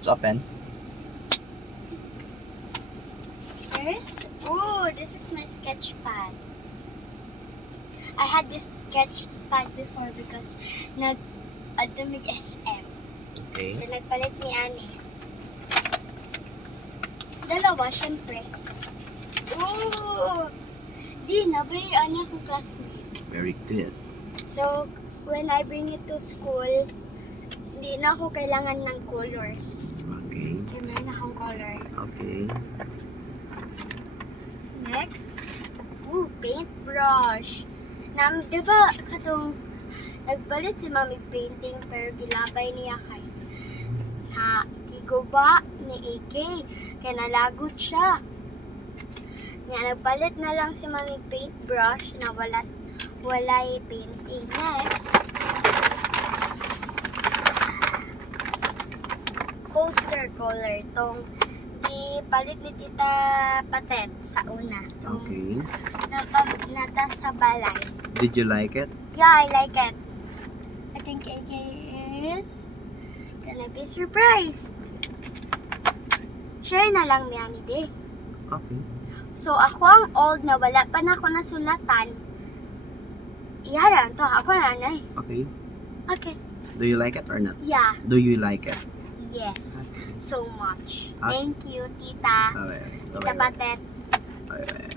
It's open. Here's, oh, this is my sketch pad. I had this sketch pad before because nag-adumig SM. Okay. Then nagpalit ni Ani. Dalawa, syempre. Ooh! Di, nabayaan niya akong classmate. Very good. So, when I bring it to school, hindi na ako kailangan ng colors. Okay. Kaya meron akong color. Okay. Next, paintbrush. Di ba katong nagpalit si Mami painting pero gilabay niya kay giguba ni AK kaya nalagot siya. Nga nagpalit na lang si Mami paintbrush na walay painting. Next, poster color. Tong palit ni Tita Patet sa una. Okay. Nata sa balay. Did you like it? Yeah, I like it. I think AK is gonna be surprised. Share na lang niya ni Day. Okay. So, ako ang old na wala pa na ako nasulatan. Iyaran to. Ako na na eh. Okay. Okay. Do you like it or not? Yeah. Do you like it? Yes. So much. Ah. Thank you, Tita. Okay. Tita Patet. Okay.